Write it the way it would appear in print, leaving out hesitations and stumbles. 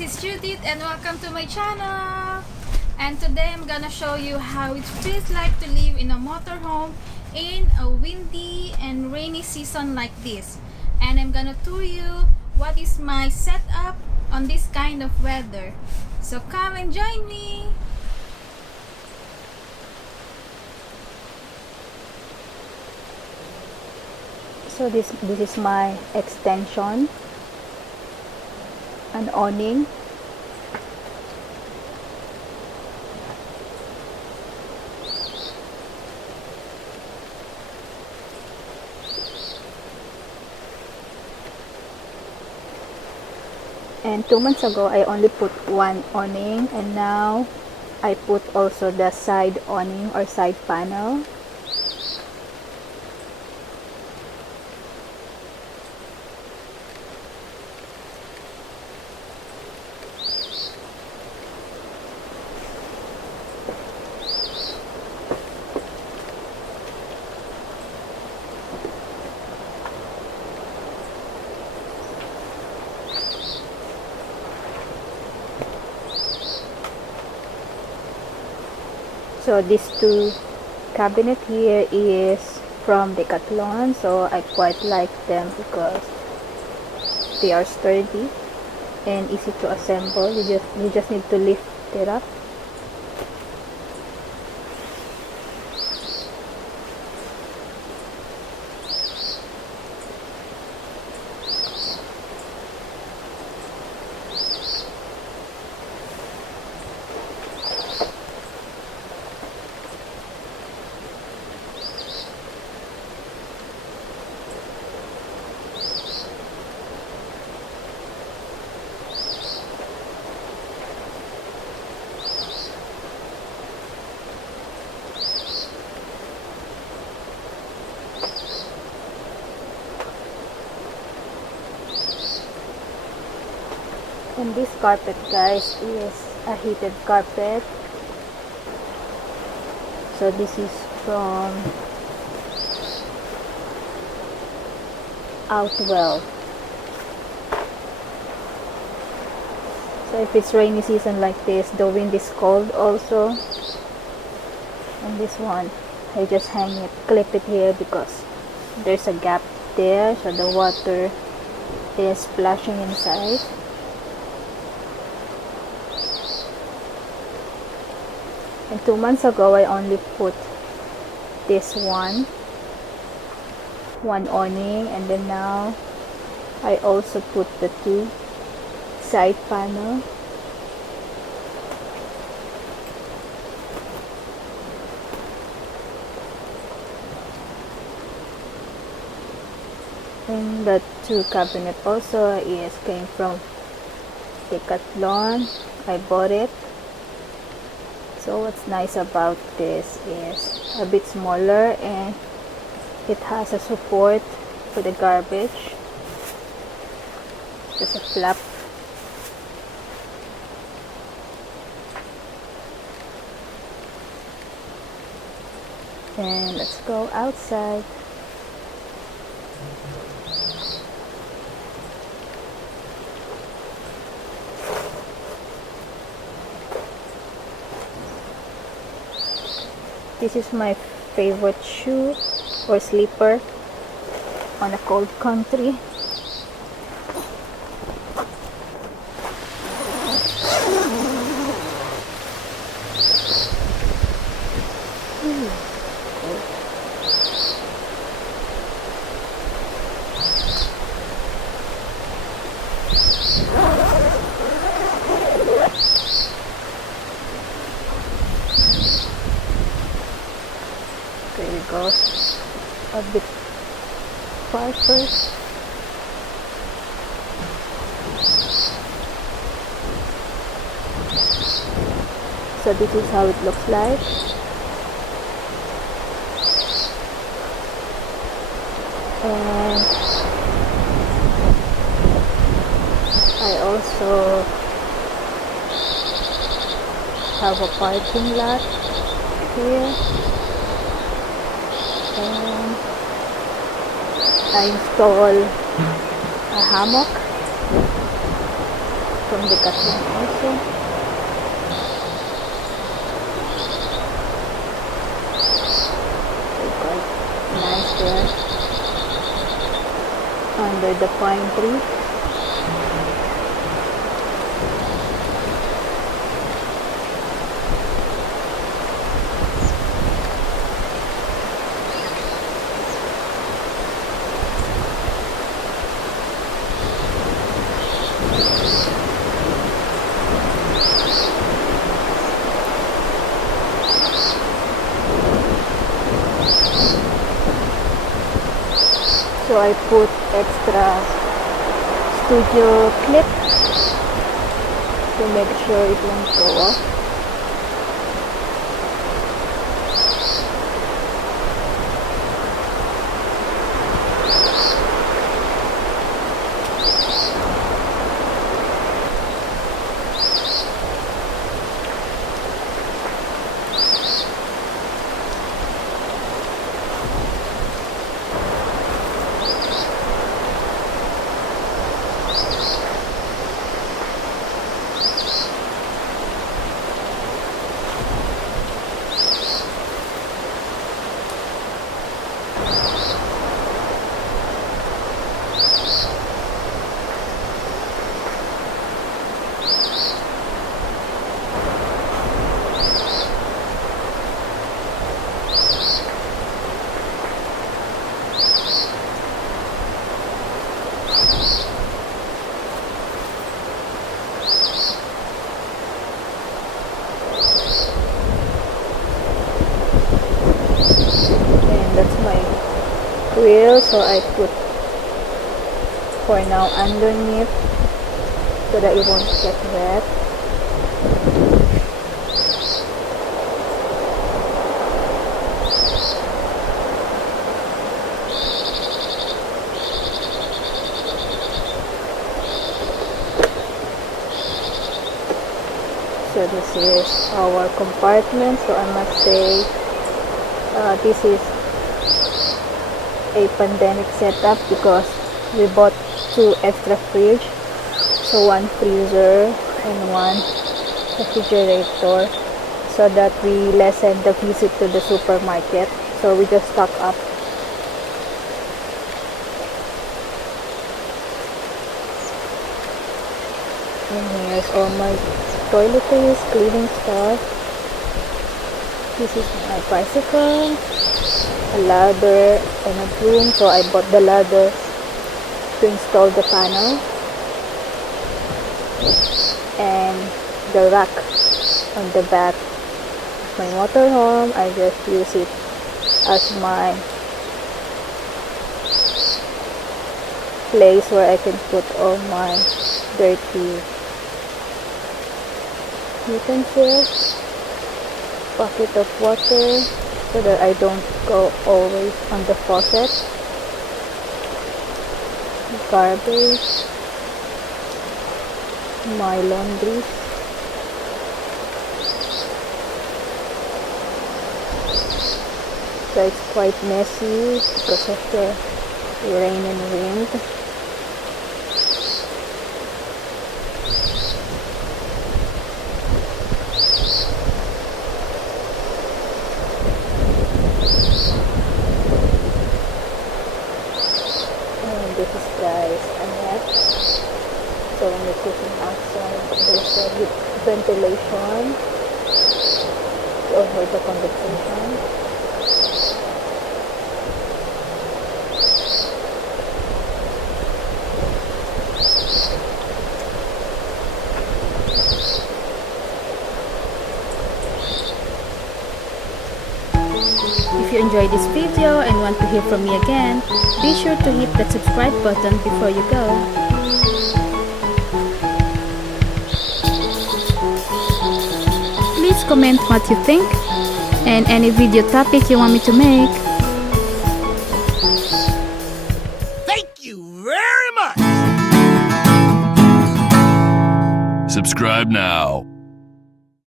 this is Judith and welcome to my channel. And today I'm gonna show you how it feels like to live in a motorhome in a windy and rainy season like this. And I'm gonna tour you what is my setup on this kind of weather. So come and join me. So this is my extension, an awning. And 2 months ago I only put one awning, and now I put also the side awning or side panel. So these two cabinet here is from Decathlon, so I quite like them because they are sturdy and easy to assemble. You just need to lift it up. And this carpet, guys, is a heated carpet. So this is from Outwell. So if it's rainy season like this, the wind is cold also. And this one, I just hang it, clip it here because there's a gap there, so the water is splashing inside. And 2 months ago, I only put this one awning, and then now I also put the two side panel. And the two cabinet also came from Decathlon. I bought it. So what's nice about this is a bit smaller, and it has a support for the garbage. Just a flap. And let's go outside. This is my favorite shoe or slipper on a cold country. There we go. A bit far first. So this is how it looks like. And I also have a parking lot here. And I install a hammock from Decathlon also. So quite nice there under the pine tree. So I put extra studio clip to make sure it won't go off. That's my wheel, so I put for now underneath so that it won't get wet. So this is our compartment, so I must say this is a pandemic setup because we bought 2 extra fridge, so 1 freezer and 1 refrigerator, so that we lessen the visit to the supermarket, so we just stock up. And here's all my toiletries, cleaning stuff. This is my bicycle, a ladder and a broom, so I bought the ladder to install the panel, and the rack on the back of my motorhome. I just use it as my place where I can put all my dirty utensils, bucket of water so that I don't go always on the faucet, garbage, my laundry, so it's quite messy because of the rain and wind. This is guys a net, so when you're cooking outside there's a good ventilation to avoid the condensation. If you enjoyed this video and want to hear from me again, be sure to hit that subscribe button before you go. Please comment what you think and any video topic you want me to make. Thank you very much! Subscribe now.